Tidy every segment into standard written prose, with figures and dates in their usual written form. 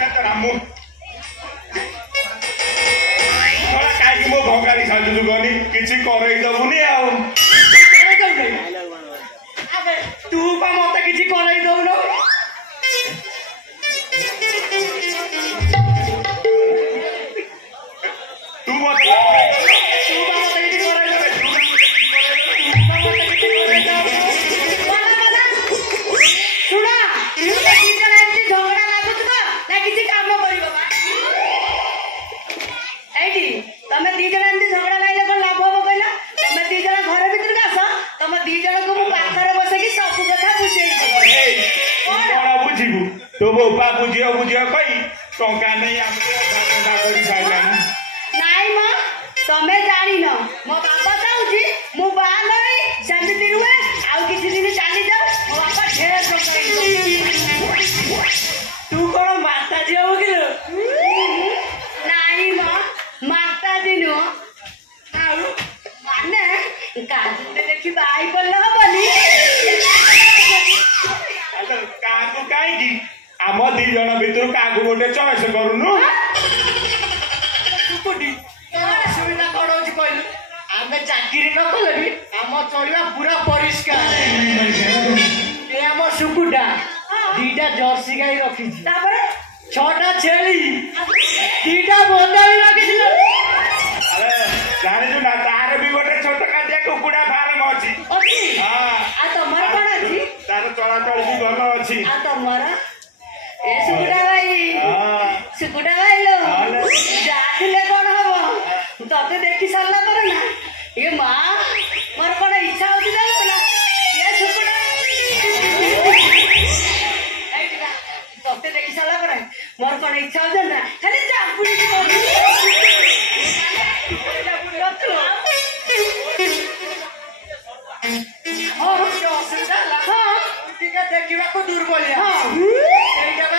रामू थोड़ा कहीं मो भंगारी खाजु गनी किसी करई दबुनी आ तू पा मत किसी करई दउनो तू मत तमे दी जण एंती झगड़ा लाइले कोन लाभ हो कहला तमे दी जण घर भीतर के आस तमे दी जण को पाखरे बसे की सब कथा बुझेई कोन बुझिबू तो बोपा बुझियो कई टंका नहीं हमके धंधा करी साइला नाई म तमे जानी न मो बापा जाउची मु बा नहीं जल्दी दिन हुए आउ किसी दिन चाली जा मो बापा ढेर टंका तू कोन माता जी हो गेलो नाई म माता जी नो आउ माने काजूटे देखि बाई बोल बोली काकू काई की आम दी जण भीतर काकू गोटे चॉइस करूनु सुकुटी सुविधा कोन होची कहलु आमे चाकरी न कले भी आम चलिया पूरा परिष्कार ए आम सुकुटा दीटा जर्सी गाई रखी छी तापर छोटा छेली दीटा बंदाई रखी छी अरे जाने जो ना तार भी गोटे छोट काटिया कुकुड़ा फार्म अछि अछि हां आ तमर कोन अछि तार चलाचल भी भल अछि आ तमर ए सुकुटा भाई हां सुकुटा भाई लो जाथिले कोन हबो तते देखि सारला पर ना ए मां मोर कोन इच्छा होती जाय ना ए सुकुटा तते देखि सारला पर मोर कोन इच्छा हो ना खाली चापुड़ी देखा को दुर्बलिया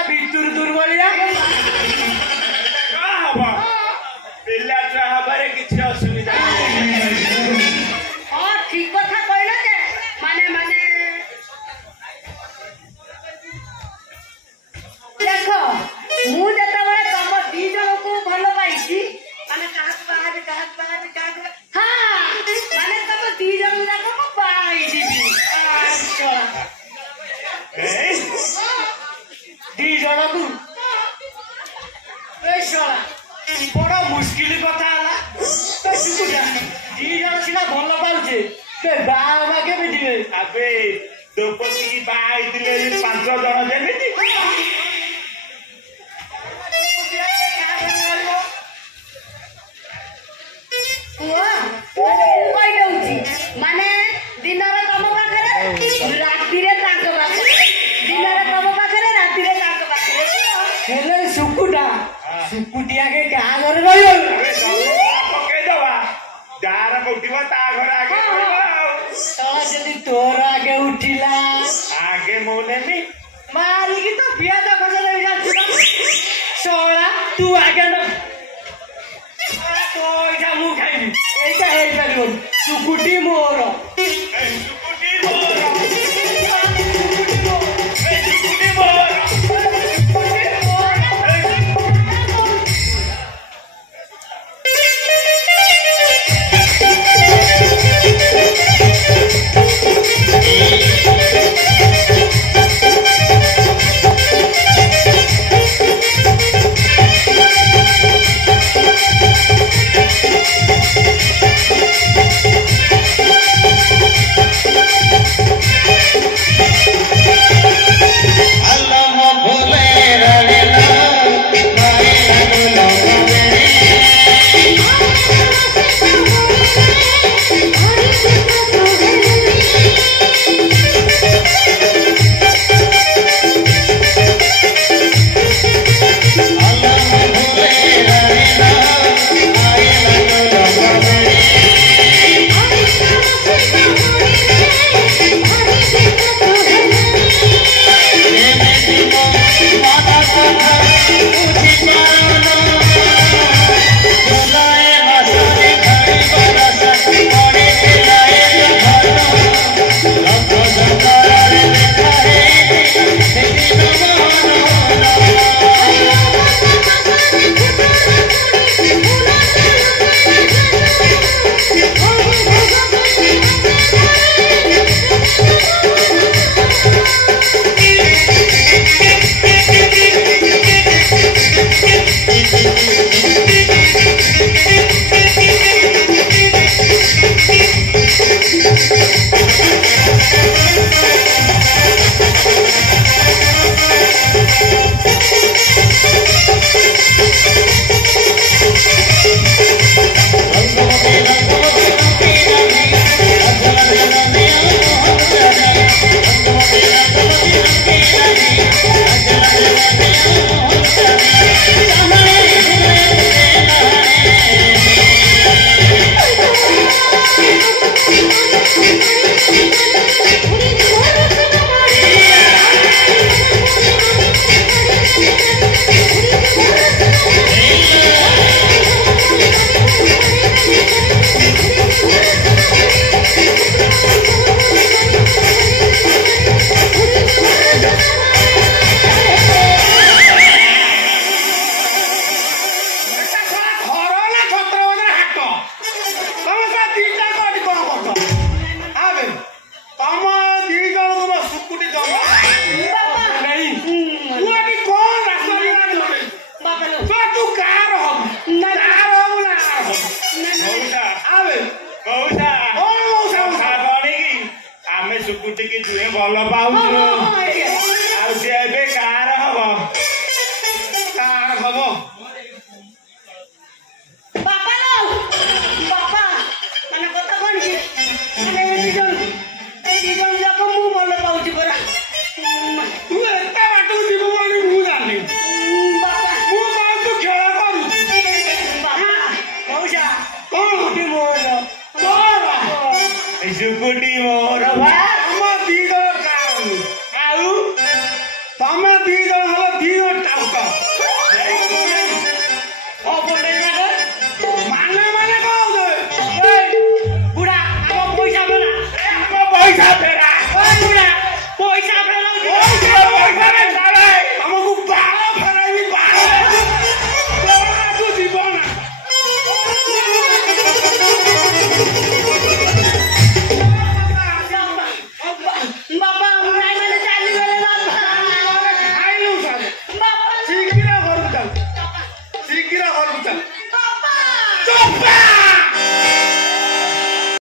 भितर दुर्बलिया पिला चाहबारे किसी असुविधा हाँ ठीक कथा कहल जे माने माने देख मु जतबे तम दी जण को भल पाइछि माने काहक हाँ माने तम दी जण जाक मु पाइछि दी जण को ए शोला बड़ा मुश्किल कथा हला तो सुकुजा दी जण सिना भल पाउछे ते बाबा के बिदिले अबे दोपति की बाई दिले 5 जण जेमिति माने दिन तम पाखे राति ताक पाखे दिन तम पाखे राति ताक पाखे सुकुटा सुकुटिया के क्या घर पकई दवा जार उठिबा ता घर आगे जदि तोर आगे उठिला आगे मोने मी मालिक तो बिया तो खोज ले जाछ सोळा तू आगे न कोइठा मु खाइबी एटा हे परिबो सुकुटी मोर